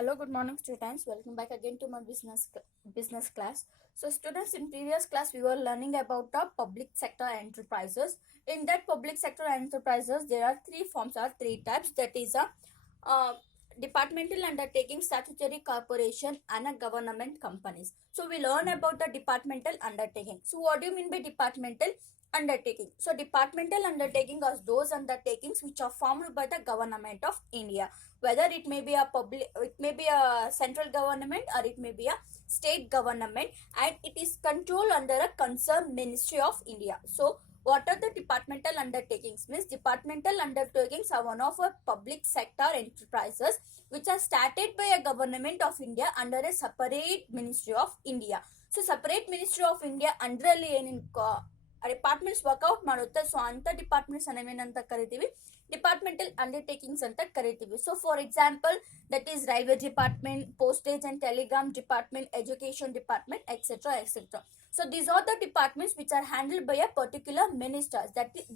Hello, good morning, students. Welcome back again to my business class. So, students, in previous class we were learning about the public sector enterprises. In that public sector enterprises, there are three forms or three types. That is a departmental undertaking, statutory corporation, and a government companies. So, we learn about the departmental undertaking. So, what do you mean by departmental undertaking? So, departmental undertaking are those undertakings which are formed by the government of India, whether it may be a central government or it may be a state government, and it is controlled under a concerned Ministry of India. So what are the departmental undertakings? Means departmental undertakings are one of our public sector enterprises which are started by a government of India under a separate Ministry of India. So separate Ministry of India ಅಂಡರಲ್ಲಿ ಏನೇನು departments workout ಮಾಡುತ್ತೆ, so ಅಂತ departments ನಾವೇನಂತ ಕರಿತೀವಿ, departmental undertakings ಅಂತ ಕರಿತೀವಿ. So for example that is railway department, postage and telegram department, education department, etc, etc. So these are the departments which are handled by a particular minister,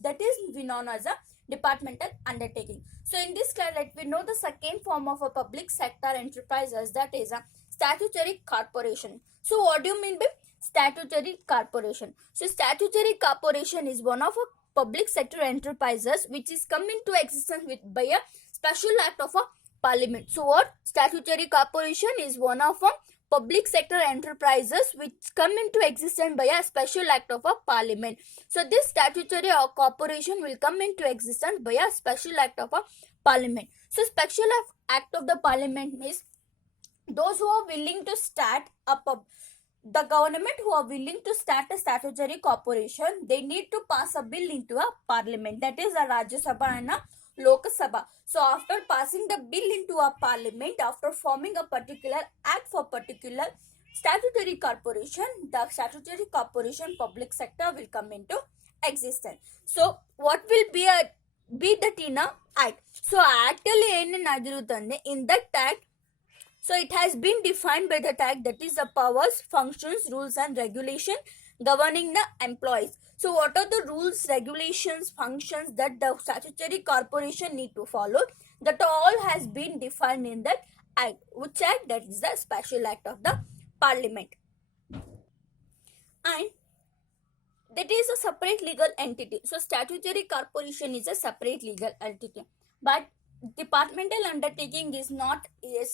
that is known as a departmental undertaking. So in this class, let we know the second form of a public sector enterprises, that is a statutory corporation. So what do you mean by statutory corporation? So statutory corporation is one of a public sector enterprises which is come into existence by a special act of a parliament. So what statutory corporation is one of a public sector enterprises which come into existence by a special act of a parliament. So this statutory corporation will come into existence by a special act of a parliament. So special act of the parliament means those who are willing to start the government who are willing to start a statutory corporation, they need to pass a bill into a parliament, that is a Rajya Sabha and a Lok Sabha. So after passing the bill into a parliament, after forming a particular act for particular statutory corporation, the statutory corporation public sector will come into existence. So what will be that in a act? So actually in that act, so it has been defined by the act, that is the powers, functions, rules and regulation governing the employees. So what are the rules, regulations, functions that the statutory corporation need to follow? That all has been defined in that act. Which act? That is the special act of the parliament. And that is a separate legal entity. So statutory corporation is a separate legal entity. But departmental undertaking is not a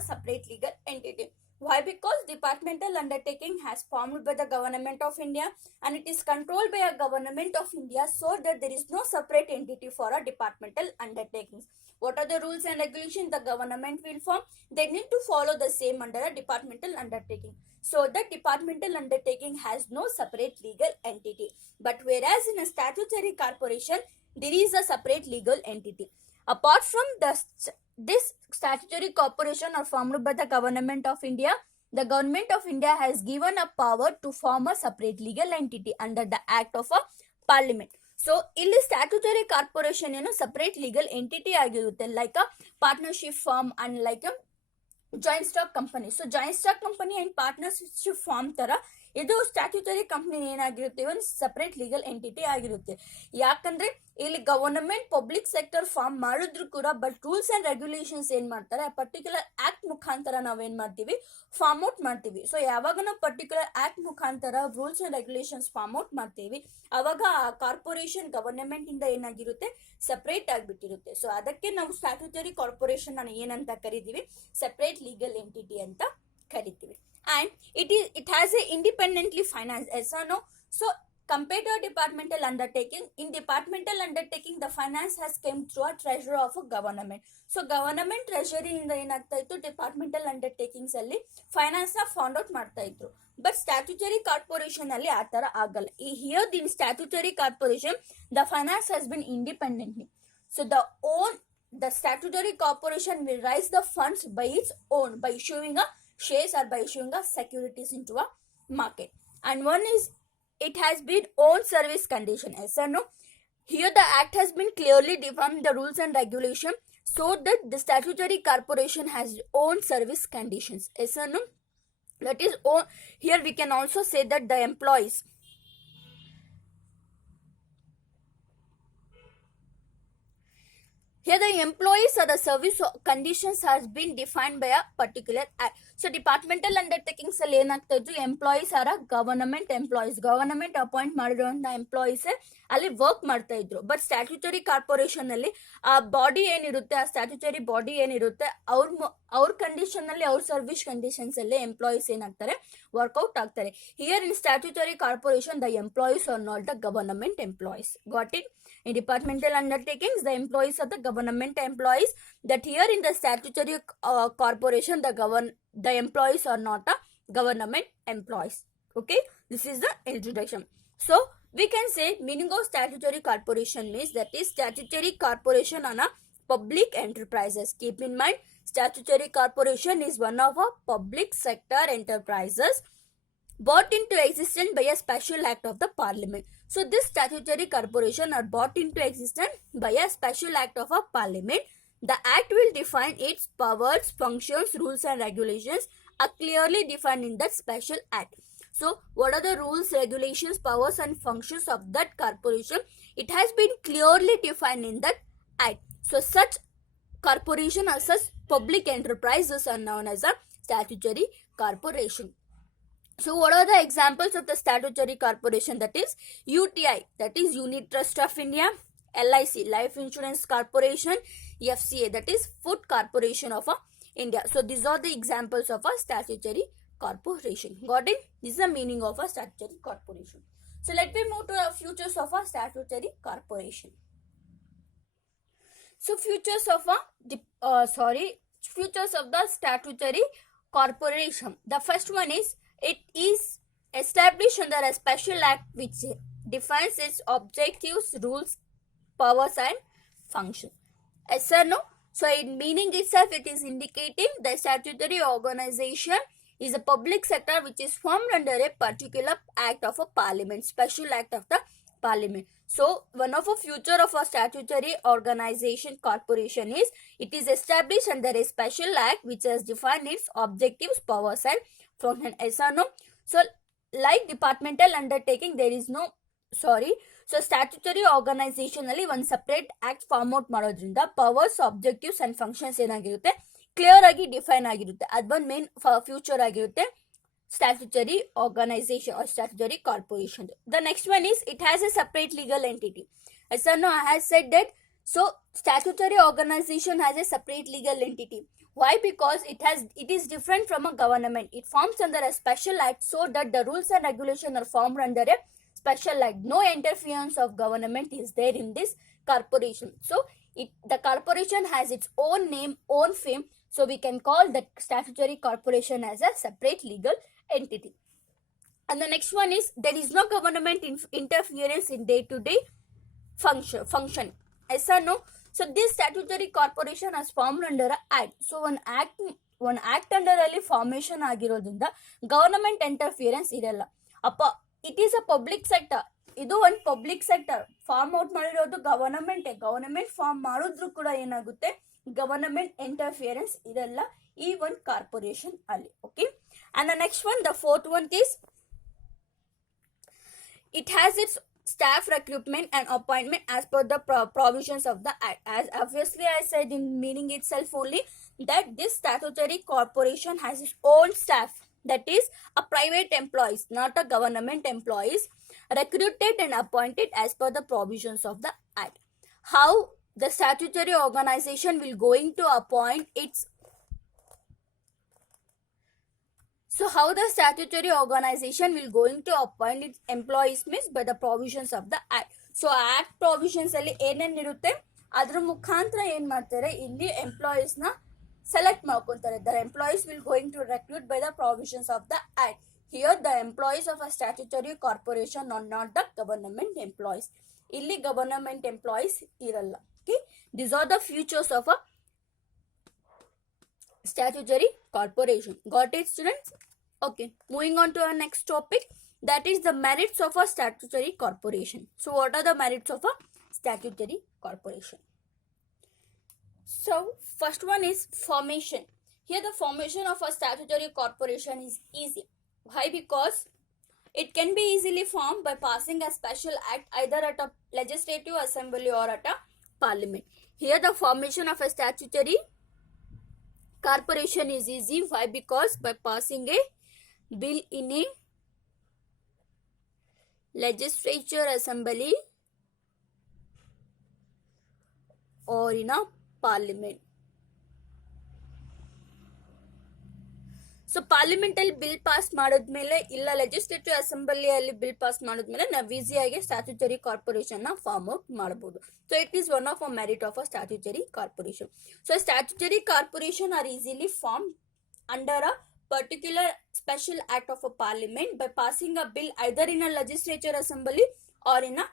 separate legal entity. Why? Because departmental undertaking has formed by the government of India and it is controlled by a government of India, so that there is no separate entity for a departmental undertakings. What are the rules and regulations the government will form? They need to follow the same under a departmental undertaking. So the departmental undertaking has no separate legal entity. But whereas in a statutory corporation, there is a separate legal entity. Apart from this statutory corporation are formed by the government of India, the government of India has given a power to form a separate legal entity under the act of a parliament. So ಇಲ್ಲಿ statutory corporation ಏನು separate legal entity ಆಗಿರುತ್ತೆ, like a partnership firm and like a joint stock company. So joint stock company and partnership firm ತರ ಇದು statutory company ಏನಾಗಿರುತ್ತೆ, ಒಂದು separate legal entity ಆಗಿರುತ್ತೆ. ಯಾಕಂದ್ರೆ ಇಲ್ಲಿ ಗವರ್ನಮೆಂಟ್ ಪಬ್ಲಿಕ್ ಸೆಕ್ಟರ್ ಫಾರ್ಮ್ ಮಾಡಿದ್ರು ಕೂಡ, ಬಟ್ ರೂಲ್ಸ್ ಅಂಡ್ ರೆಗ್ಯುಲೇಷನ್ಸ್ ಏನ್ ಮಾಡ್ತಾರೆ, ಪರ್ಟಿಕ್ಯುಲರ್ ಆಕ್ಟ್ ಮುಖಾಂತರ ನಾವೇನ್ ಮಾಡ್ತೀವಿ, ಫಾರ್ಮ್ ಔಟ್ ಮಾಡ್ತೀವಿ. ಸೊ ಯಾವಾಗ ನಾವು ಪರ್ಟಿಕ್ಯುಲರ್ ಆಕ್ಟ್ ಮುಖಾಂತರ rules and regulations form out ಮಾಡ್ತೀವಿ, ಅವಾಗ ಆ ಕಾರ್ಪೊರೇಷನ್ ಗವರ್ನಮೆಂಟ್ ಇಂದ ಏನಾಗಿರುತ್ತೆ, ಸಪರೇಟ್ ಆಗಿಬಿಟ್ಟಿರುತ್ತೆ. ಸೊ ಅದಕ್ಕೆ ನಾವು ಸ್ಟ್ಯಾಟ್ಯೂಟರಿ ಕಾರ್ಪೊರೇಷನ್ ನಾನು ಏನಂತ ಕರಿತೀವಿ, ಸಪರೇಟ್ legal entity ಅಂತ ಕರಿತೀವಿ. And it has a independently financed, yes or no? So compared to a departmental undertaking, in departmental undertaking the finance has came through a treasurer of a government. So government treasury ಇಂದ ಏನಾಗ್ತಾ ಇತ್ತು, departmental undertakings ಅಲ್ಲಿ finance ನ found out ಮಾಡ್ತಾ ಇದ್ರು. But statutory corporation ಅಲ್ಲಿ ಆ ತರ ಆಗಲ್ಲ. Here the statutory corporation the finance has been independently. So the statutory corporation will raise the funds by its own, by issuing a shares or by issuing a securities into a market. And one is it has been own service condition, yes or no? Here the act has been clearly defined the rules and regulation, so that the statutory corporation has own service conditions, yes or no? That is own. Here we can also say that the employees Here the employees or the service conditions has been defined by a particular act. So departmental undertakings ಅಲ್ಲಿ ಏನಾಗ್ತಾ ಇದ್ರು employees ಆರ government appoint ಮಾಡಿರುವಂತ employees ಅಲ್ಲಿ work ಮಾಡ್ತಾ ಇದ್ರು. But statutory corporation ಅಲ್ಲಿ ಆ ಬಾಡಿ ಏನಿರುತ್ತೆ, ಆ ಸ್ಟ್ಯಾಟ್ಯೂಟರಿ ಬಾಡಿ ಏನಿರುತ್ತೆ, ಅವ್ರ ಕಂಡೀಷನ್ ಅಲ್ಲಿ, ಅವ್ರ ಸರ್ವಿಸ್ ಕಂಡೀಷನ್ಸ್ ಅಲ್ಲಿ ಎಂಪ್ಲಾಯೀಸ್ ಏನಾಗ್ತಾರೆ, ವರ್ಕೌಟ್ ಆಗ್ತಾರೆ. Here in statutory corporation the employees R not the government employees. Got it? In departmental undertakings, the employees are the government employees. That here in the statutory corporation, the employees are not a government employees. Okay, this is the introduction. So we can say meaning of statutory corporation means that is statutory corporation on a public enterprises. Keep in mind, statutory corporation is one of a public sector enterprises brought into existence by a special act of the parliament. So this statutory corporation are brought into existence by a special act of a parliament. The act will define its powers, functions, rules and regulations are clearly defined in that special act. So what are the rules, regulations, powers and functions of that corporation? It has been clearly defined in that act. So such corporation or such public enterprises are known as a statutory corporation. So what are the examples of the statutory corporation? That is UTI, that is Unit Trust of India, LIC, Life Insurance Corporation, FCA, that is Food Corporation of India. So these are the examples of a statutory corporation. Got it? This is the meaning of a statutory corporation. So let me move to the features of a statutory corporation. So features of the statutory corporation. The first one is, it is established under a special act which defines its objectives, rules, powers and functions. Yes or no? So in meaning itself, it is indicating the statutory organization is a public sector which is formed under a particular act of a parliament, special act of the parliament. So one of the future of a statutory organization corporation is, it is established under a special act which has defined its objectives, powers and function. Yes or no? So like departmental undertaking, there is no so statutory organization ಅಲ್ಲಿ ಒಂದು separate act form out ಮಾಡೋದ್ರಿಂದ powers, objectives and functions ಏನಾಗಿರುತ್ತೆ, clear ಆಗಿ define ಆಗಿರುತ್ತೆ. ಅದೊಂದು main future ಆಗಿರುತ್ತೆ statutory organization or statutory corporation. The next one is, it has a separate legal entity. As I know, I have said that. So statutory organization has a separate legal entity. Why? Because it is different from a government. It forms under a special act, so that the rules and regulations are formed under a special act. No interference of government is there in this corporation. So the corporation has its own name, own fame. So we can call that statutory corporation as a separate legal entity. And the next one is, there is no government interference in day-to-day function. Yes or no? So this statutory corporation has formed under an act. So one act under ಅಲ್ಲಿ formation ಆಗಿರೋದ್ರಿಂದ government interference ಇರಲ್ಲ. It is a public sector. ಇದು ಒಂದು public sector. Form out ಮಾಡಿರೋದು government form ಮಾಡಿದ್ರು ಕೂಡ ಏನಾಗುತ್ತೆ, government interference ಇರಲ್ಲ ಈ ಒಂದು ಕಾರ್ಪೊರೇಷನ್ ಅಲ್ಲಿ. Okay. And the next one, the fourth one is, it has its staff recruitment and appointment as per the provisions of the act. As obviously I said in meaning itself only, that this statutory corporation has its own staff, that is a private employees, not a government employees, recruited and appointed as per the provisions of the act. How the statutory organization will going to appoint its So how the statutory organization will going to appoint its employees means by the provisions of the act. So act provisions ಅಲ್ಲಿ ಏನೇನಿರುತ್ತೆ ಅದ್ರ ಮುಖಾಂತರ ಏನ್ ಮಾಡ್ತಾರೆ, ಇಲ್ಲಿ employees ನ select ಮಾಡ್ಕೊಂತಾರೆ. The employees will going to recruit by the provisions of the act. Here the employees of a statutory corporation are not the government employees. ಇಲ್ಲಿ government employees ಇರಲ್ಲ. Okay, these are the features of a statutory corporation. Got it, students? Okay, moving on to our next topic, that is the merits of a statutory corporation. So what are the merits of a statutory corporation? So first one is formation. Here the formation of a statutory corporation is easy. Why? Because it can be easily formed by passing a special act either at a legislative assembly or at a parliament. Here the formation of a statutory corporation is easy. Why? Because by passing a bill in a legislature assembly or in a parliament. So parliament ಅಲ್ಲಿ bill pass ಮಾಡಿದ್ಮೇಲೆ ಇಲ್ಲ legislative ಅಸೆಂಬ್ಲಿಯಲ್ಲಿ bill pass ಮಾಡಿದ್ಮೇಲೆ ನಾವು ಈಸಿಯಾಗಿ statutory corporation ನ form out ಮಾಡಬಹುದು. So it is one of a merit of a statutory corporation. So statutory corporation are easily form under a particular special act of a parliament by passing a bill either in a legislature assembly or in a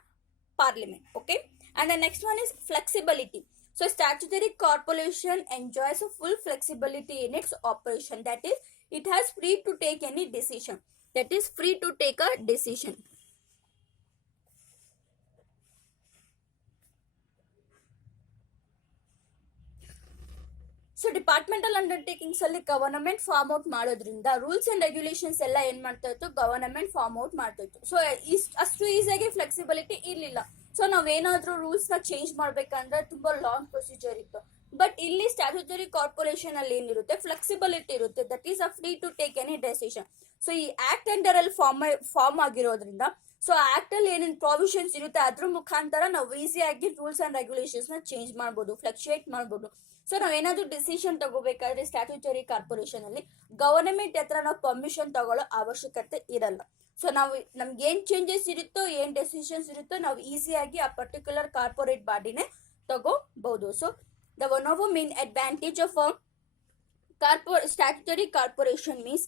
parliament. Okay, and the next one is flexibility. So statutory corporation enjoys a full flexibility in its operation. That is, it has free to take any decision. That is, free to take a decision. So departmental undertakings ಅಲ್ಲಿ government form out ಮಾಡೋದ್ರಿಂದ rules and regulations ಎಲ್ಲ ಏನ್ ಮಾಡ್ತಾ ಇತ್ತು, government form out ಮಾಡ್ತಾ ಇತ್ತು. So ಅಷ್ಟು ಈಸಿಯಾಗಿ ಫ್ಲೆಕ್ಸಿಬಿಲಿಟಿ ಇರ್ಲಿಲ್ಲ. ಸೊ ನಾವೇನಾದ್ರೂ ರೂಲ್ಸ್ ನ ಚೇಂಜ್ ಮಾಡ್ಬೇಕಂದ್ರೆ ತುಂಬಾ ಲಾಂಗ್ ಪ್ರೊಸೀಜರ್ ಇತ್ತು. ಬಟ್ ಇಲ್ಲಿ ಸ್ಟ್ಯಾಟ್ಯೂಟರಿ ಕಾರ್ಪೊರೇಷನ್ ಅಲ್ಲಿ ಏನಿರುತ್ತೆ, ಫ್ಲೆಕ್ಸಿಬಿಲಿಟಿ ಇರುತ್ತೆ. That is a free to take any decision. So ಈ ಆಕ್ಟ್ ಅಂಡರ್ ಅಲ್ಲಿ ಫಾರ್ಮ್ ಆಗಿರೋದ್ರಿಂದ, ಸೊ ಆಕ್ಟ್ ಅಲ್ಲಿ ಏನೇನು ಪ್ರಾವಿಷನ್ಸ್ ಇರುತ್ತೆ ಅದ್ರ ಮುಖಾಂತರ ನಾವು ಈಸಿಯಾಗಿ ರೂಲ್ಸ್ ಅಂಡ್ ರೆಗ್ಯುಲೇಷನ್ಸ್ ನ ಚೇಂಜ್ ಮಾಡ್ಬೋದು, ಫ್ಲಕ್ಚುಯೇಟ್ ಮಾಡ್ಬೋದು. ಸೊ ನಾವೇನಾದ್ರೂ ಡಿಸಿಷನ್ ತಗೋಬೇಕಾದ್ರೆ ಸ್ಟ್ಯಾಟ್ಯೂಟರಿ ಕಾರ್ಪೊರೇಷನ್ ಅಲ್ಲಿ ಗವರ್ನಮೆಂಟ್ ಹತ್ರ ನಾವು ಪರ್ಮಿಷನ್ ತಗೊಳ್ಳೋ ಅವಶ್ಯಕತೆ ಇರಲ್ಲ. ಸೊ ನಾವು ನಮ್ಗೆ ಏನ್ ಚೇಂಜಸ್ ಇರುತ್ತೋ, ಏನ್ ಡೆಸಿಷನ್ಸ್ ಇರುತ್ತೋ ನಾವು ಈಸಿಯಾಗಿ ಆ ಪರ್ಟಿಕ್ಯುಲರ್ ಕಾರ್ಪೊರೇಟ್ ಬಾಡಿನೇ ತಗೋಬಹುದು. So the one of a main advantage of a statutory corporation means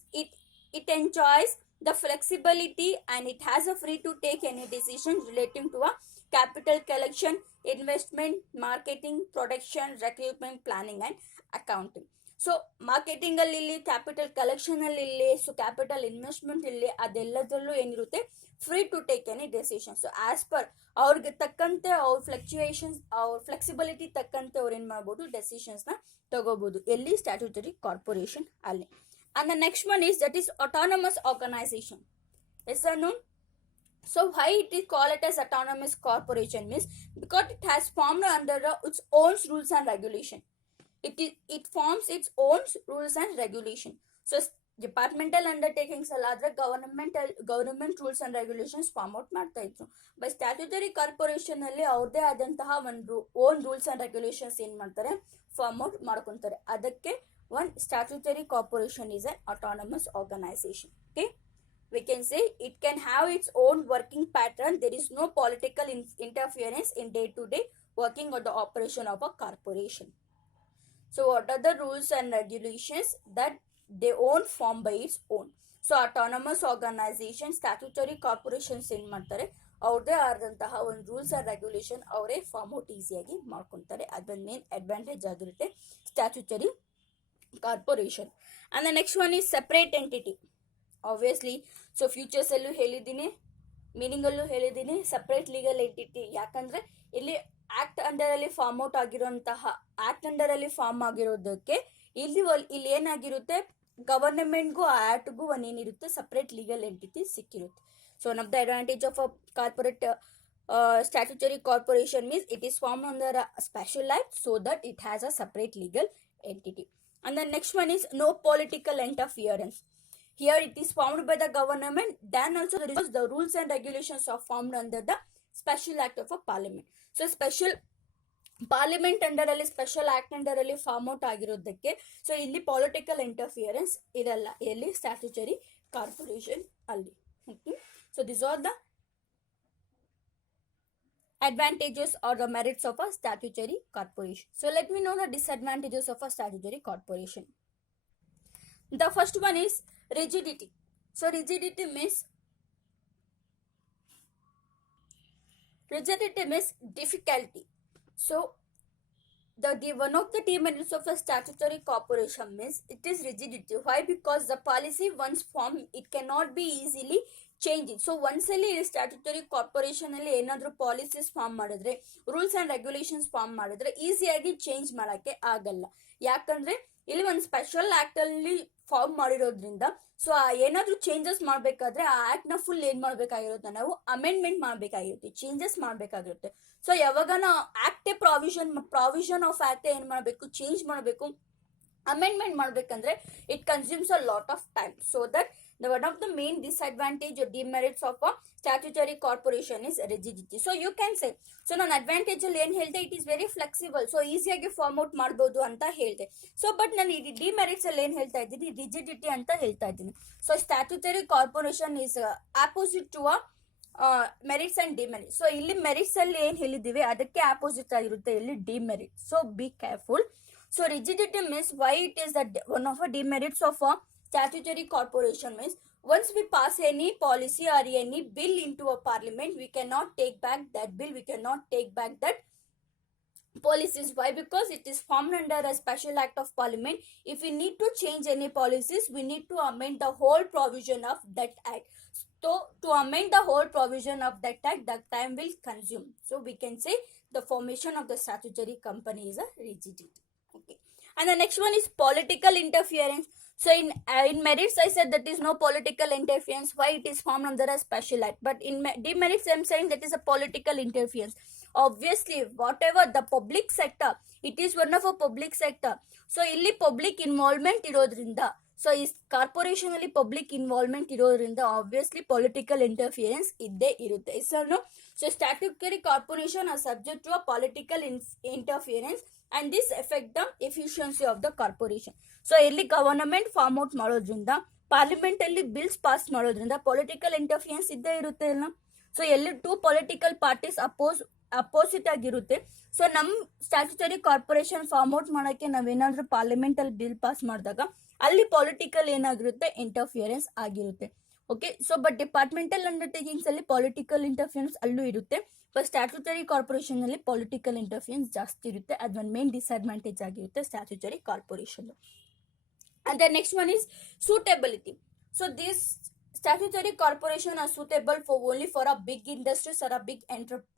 it enjoys the flexibility and it has a free to take any decision relating to a capital collection, investment, marketing, production, recruitment, planning and accounting. So marketing ಅಲ್ಲಿ ಇಲ್ಲಿ, capital collection ಅಲ್ಲಿ ಇಲ್ಲಿ, so capital investment ಇಲ್ಲಿ, ಅದೆಲ್ಲದರಲ್ಲೂ ಏನಿರುತ್ತೆ, free to take any decision. So as per ಅವ್ರಿಗೆ ತಕ್ಕಂತೆ ಅವ್ರ ಫ್ಲಕ್ಚುಯೇಷನ್ಸ್, ಅವ್ರ ಫ್ಲೆಕ್ಸಿಬಿಲಿಟಿ ತಕ್ಕಂತೆ ಅವ್ರು ಏನ್ ಮಾಡ್ಬೋದು, ಡೆಸಿಷನ್ಸ್ ನ ತಗೋಬಹುದು ಎಲ್ಲಿ, ಸ್ಟ್ಯಾಟ್ಯೂಟರಿ ಕಾರ್ಪೊರೇಷನ್ ಅಲ್ಲಿ. And the next one is that is autonomous organization. Yes or no? So why it is called it as autonomous corporation means because it has formed under its own rules and regulation. It forms its own rules and regulation. So departmental undertakings ಅಲ್ಲಾದ್ರೆ government rules and regulations form out ಮಾಡ್ತಾ ಇದ್ರು. By statutory corporation ಅಲ್ಲಿ ಅವ್ರದೇ ಆದಂತಹ ಒಂದು own rules and regulations ಏನ್ ಮಾಡ್ತಾರೆ, form out ಮಾಡ್ಕೊಂತಾರೆ. ಅದಕ್ಕೆ one statutory corporation is an autonomous organization. Okay, we can say it can have its own working pattern. There is no political interference in day-to-day working or the operation of a corporation. So what are the rules and regulations that they own form by its own? So autonomous organization, statutory corporations ಏನ್ ಮಾಡ್ತಾರೆ, ಅವ್ರದೇ ಆದಂತಹ ಒಂದು rules and regulation ಅವರೇ form out ಈಸಿಯಾಗಿ ಮಾಡ್ಕೊಂತಾರೆ. ಅದೊಂದು main advantage ಆಗಿರುತ್ತೆ statutory corporation. And the next one is separate entity. Obviously so futures ಅಲ್ಲೂ ಹೇಳಿದ್ದೀನಿ, ಮೀನಿಂಗ್ ಅಲ್ಲೂ ಹೇಳಿದ್ದೀನಿ, ಸೆಪರೇಟ್ ಲೀಗಲ್ ಎಂಟಿಟಿ. ಯಾಕಂದ್ರೆ ಇಲ್ಲಿ ಆಕ್ಟ್ ಅಂಡರ್ ಅಲ್ಲಿ ಫಾರ್ಮ್ ಔಟ್ ಆಗಿರುವಂತಹ, ಆಕ್ಟ್ ಅಂಡರ್ ಅಲ್ಲಿ ಫಾರ್ಮ್ ಆಗಿರೋದಕ್ಕೆ ಇಲ್ಲಿ ಏನಾಗಿರುತ್ತೆ, ಗವರ್ನಮೆಂಟ್ಗೂ ಆ ಆಕ್ಟ್ಗೂ ಏನಿರುತ್ತೆ, ಸೆಪರೇಟ್ ಲೀಗಲ್ ಎಂಟಿಟಿ ಸಿಕ್ಕಿರುತ್ತೆ. So one of the advantage of a corporate statutory corporation means it is formed under a special act so that it has a separate legal entity. And the next one is no political interference. Here it is formed by the government. Then also the rules and regulations are formed under the special act of a parliament. So special parliament under ಅಲ್ಲಿ special act under ಅಲ್ಲಿ form out ಆಗಿರೋದಕ್ಕೆ so ಇಲ್ಲಿ political interference ಇರಲ್ಲ, ಎಲ್ಲಿ statutory corporation ಅಲ್ಲಿ. Okay, so this are the advantages or the merits of a statutory corporation. So let me know the disadvantages of a statutory corporation. The first one is rigidity. So rigidity means difficulty. So the one of the merits of a statutory corporation means it is rigidity. Why? Because the policy once formed, it cannot be easily change it. So ಒಂದ್ಸಲಿ statutory corporation ಅಲ್ಲಿ ಏನಾದ್ರು policies form ಮಾಡಿದ್ರೆ, rules and regulations form ಮಾಡಿದ್ರೆ ಈಸಿಯಾಗಿ change ಮಾಡಕ್ಕೆ ಆಗಲ್ಲ. ಯಾಕಂದ್ರೆ ಇಲ್ಲಿ ಒಂದು ಸ್ಪೆಷಲ್ ಆಕ್ಟ್ ಅಲ್ಲಿ ಫಾರ್ಮ್ ಮಾಡಿರೋದ್ರಿಂದ, ಸೊ ಏನಾದ್ರೂ ಚೇಂಜಸ್ ಮಾಡ್ಬೇಕಾದ್ರೆ ಆ ಆಕ್ಟ್ ನ ಫುಲ್ ಏನ್ ಮಾಡ್ಬೇಕಾಗಿರುತ್ತೆ, ನಾವು ಅಮೆಂಡ್ಮೆಂಟ್ ಮಾಡ್ಬೇಕಾಗಿರುತ್ತೆ, ಚೇಂಜಸ್ ಮಾಡ್ಬೇಕಾಗಿರುತ್ತೆ. ಸೊ ಯಾವಾಗ ನಾವು ಆಕ್ಟೇ ಪ್ರಾವಿಷನ್ ಆಫ್ ಆಕ್ಟ್ ಏನ್ ಮಾಡ್ಬೇಕು, ಚೇಂಜ್ ಮಾಡಬೇಕು, ಅಮೆಂಡ್ಮೆಂಟ್ ಮಾಡ್ಬೇಕಂದ್ರೆ it consumes a lot of time. So that the one of the main disadvantage or demerits of a statutory corporation is rigidity. So you can say, so ನಾನು advantage ಅಲ್ಲಿ ಏನ್ ಹೇಳ್ದೆ, it is very flexible, so ಈಸಿಯಾಗಿ form out ಮಾಡಬಹುದು ಅಂತ ಹೇಳ್ದೆ. So but ನಾನು ಈ ಡಿಮೆರಿಟ್ಸ್ ಅಲ್ಲಿ ಏನ್ ಹೇಳ್ತಾ ಇದ್ದೀನಿ, ರಿಜಿಡಿಟಿ ಅಂತ ಹೇಳ್ತಾ ಇದ್ದೀನಿ. So statutory corporation is opposite to merits and demerits. So ಇಲ್ಲಿ ಮೆರಿಟ್ಸ್ ಅಲ್ಲಿ ಏನ್ ಹೇಳಿದೀವಿ ಅದಕ್ಕೆ ಆಪೋಸಿಟ್ ಆಗಿರುತ್ತೆ ಇಲ್ಲಿ demerit. So be careful. So rigidity means why it is the one of a demerits of a statutory corporation means once we pass any policy or any bill into a parliament, we cannot take back that bill, we cannot take back that policies. Why? Because it is formed under a special act of parliament. If we need to change any policies, we need to amend the whole provision of that act. So to amend the whole provision of that act, that time will consume. So we can say the formation of the statutory company is a rigidity. Okay, and the next one is political interference. So in merits I said that is no political interference. Why? It is formed under a special act. But in demerits I am saying that is a political interference. Obviously whatever the public sector, it is one of a public sector. So ಇಲ್ಲಿ public involvement ಇರೋದ್ರಿಂದ, so ಈ corporation ಅಲ್ಲಿ public involvement ಇರೋದ್ರಿಂದ obviously political interference ಇದ್ದೇ ಇರುತ್ತೆ. So statutory corporation are subject to a political interference and this affect the efficiency of the corporation. So ಇಲ್ಲಿ government form out ಮಾಡೋದ್ರಿಂದ, parliament ಅಲ್ಲಿ bills pass ಮಾಡೋದ್ರಿಂದ political interference ಇದ್ದೇ ಇರುತ್ತೆ ಅಲ್ಲ. ಸೊ ಎಲ್ಲಿ ಟೂ ಪೊಲಿಟಿಕಲ್ ಪಾರ್ಟೀಸ್ ಅಪೋಸಿಟ್ ಆಗಿರುತ್ತೆ. So ನಮ್ ಸ್ಟ್ಯಾಟ್ಯೂಟರಿ ಕಾರ್ಪೊರೇಷನ್ ಫಾರ್ಮ್ ಔಟ್ ಮಾಡಕ್ಕೆ ನಾವೇನಾದ್ರೂ ಪಾರ್ಲಿಮೆಂಟ್ ಅಲ್ಲಿ ಬಿಲ್ ಪಾಸ್ ಮಾಡಿದಾಗ ಅಲ್ಲಿ ಪೊಲಿಟಿಕಲ್ ಏನಾಗಿರುತ್ತೆ, ಇಂಟರ್ಫಿಯರೆನ್ಸ್ ಆಗಿರುತ್ತೆ. Okay, so but departmental undertakings ಅಲ್ಲಿ ಪೊಲಿಟಿಕಲ್ ಇಂಟರ್ಫಿಯರೆನ್ಸ್ ಅಲ್ಲೂ ಇರುತ್ತೆ. ಬಟ್ ಸ್ಟ್ಯಾಟ್ಯೂಟರಿ ಕಾರ್ಪೊರೇಷನ್ ಅಲ್ಲಿ ಪೊಲಿಟಿಕಲ್ ಇಂಟರ್ಫಿಯರೆನ್ಸ್ ಜಾಸ್ತಿ ಇರುತ್ತೆ. ಅದೊಂದು ಮೇನ್ ಡಿಸ್ಅಡ್ವಾಂಟೇಜ್ ಆಗಿರುತ್ತೆ statutory corporation. And the next one is suitability. So this statutory corporation are suitable for only for a big industries or a big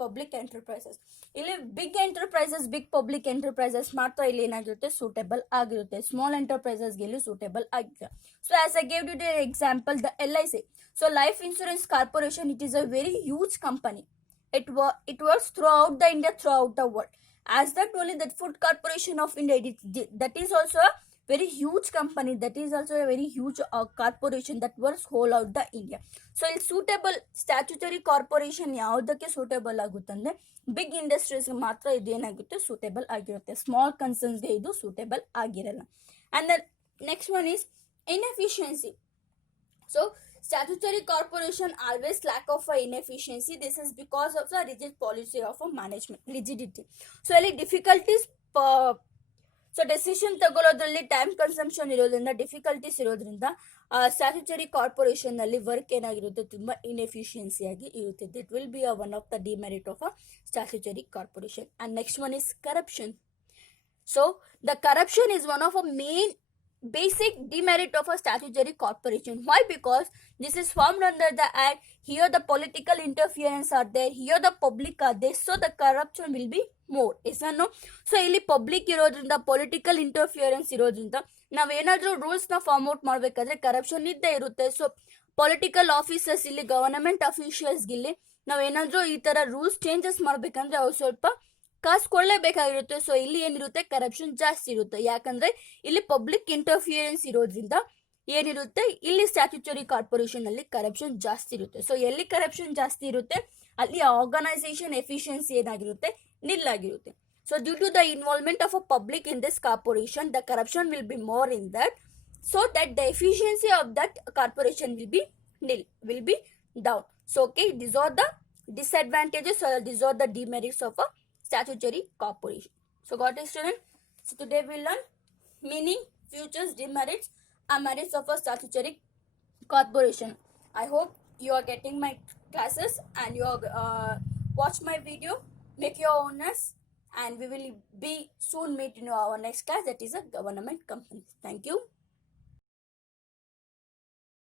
public enterprises. ಇಲ್ಲಿ big enterprises, big public enterprises ಮಾತ್ರ ಇಲ್ಲಿ ಏನಾಗಿರುತ್ತೆ, suitable ಆಗಿರುತ್ತೆ. Small enterprises ಗೆಲ್ಲೂ suitable ಆಗಿರುತ್ತೆ. So as I gave you the example, the LIC. So life insurance corporation, it is a very huge company. It works throughout the India, throughout the world. As that only that Food Corporation of India, that is also a very huge company, that is also a very huge corporation that works whole out the India. So it's suitable. Statutory corporation ಯಾವುದಕ್ಕೆ suitable ಆಗುತ್ತೆ ಅಂದ್ರೆ big industries ಮಾತ್ರ ಇದು ಏನಾಗುತ್ತೆ, suitable ಆಗಿರುತ್ತೆ. Small ಕನ್ಸರ್ನ್ಸ್ಗೆ ಇದು suitable ಆಗಿರಲ್ಲ. And the next one is inefficiency. So statutory corporation always lack of inefficiency. This is because of the rigid policy of a management, rigidity. So ಅಲ್ಲಿ difficulties, so decision ತಗೊಳ್ಳೋದ್ರಲ್ಲಿ time consumption ಇರೋದ್ರಿಂದ, difficulties ಇರೋದ್ರಿಂದ statutory corporation ಅಲ್ಲಿ work ಏನಾಗಿರುತ್ತೆ, ತುಂಬಾ inefficiency ಆಗಿ ಇರುತ್ತೆ. That will be one of the demerit of a statutory corporation. And next one is corruption. So the corruption is one of a main basic demerit of a statutory corporation. Why? Because this is formed under the act. Here the political interference are there, here the public are there, so the corruption will be more. Yes or no? So ಇಲ್ಲಿ public ಇರೋದ್ರಿಂದ, political interference ಇರೋದ್ರಿಂದ ನಾವೇನಾದ್ರೂ rules ನ form out ಮಾಡ್ಬೇಕಾದ್ರೆ corruption ಇದ್ದೇ ಇರುತ್ತೆ. So political officers, ಇಲ್ಲಿ government officials Gilli ನಾವೇನಾದ್ರೂ ಈ ತರ ರೂಲ್ಸ್ ಚೇಂಜಸ್ ಮಾಡ್ಬೇಕಂದ್ರೆ ಅವ್ರು ಸ್ವಲ್ಪ ಕಾಸು ಕೊಳ್ಳೇಬೇಕಾಗಿರುತ್ತೆ. ಸೊ ಇಲ್ಲಿ ಏನಿರುತ್ತೆ, ಕರಪ್ಷನ್ ಜಾಸ್ತಿ ಇರುತ್ತೆ. ಯಾಕಂದ್ರೆ ಇಲ್ಲಿ ಪಬ್ಲಿಕ್ ಇಂಟರ್ಫಿಯರೆನ್ಸ್ ಇರೋದ್ರಿಂದ ಏನಿರುತ್ತೆ, ಇಲ್ಲಿ ಸ್ಟ್ಯಾಟ್ಯೂಟರಿ ಕಾರ್ಪೊರೇಷನ್ ಅಲ್ಲಿ ಕರಪ್ಷನ್ ಜಾಸ್ತಿ ಇರುತ್ತೆ. ಸೊ ಎಲ್ಲಿ ಕರಪ್ಷನ್ ಜಾಸ್ತಿ ಇರುತ್ತೆ ಅಲ್ಲಿ ಆರ್ಗನೈಸೇಷನ್ ಎಫಿಷಿಯನ್ಸಿ ಏನಾಗಿರುತ್ತೆ, ನಿಲ್ ಆಗಿರುತ್ತೆ. So due to the involvement of a public in this corporation, the corruption will be more in that, so that the efficiency of that corporation will be nil, will be down. So okay, these are the disadvantages, or these are the demerits of a statutory corporation. So got it, student? So today we learn meaning, features, demerits and merits of a statutory corporation. I hope you are getting my classes and you are watch my video, make your own notes, and we will be soon meet in our next class, that is a government company. Thank you.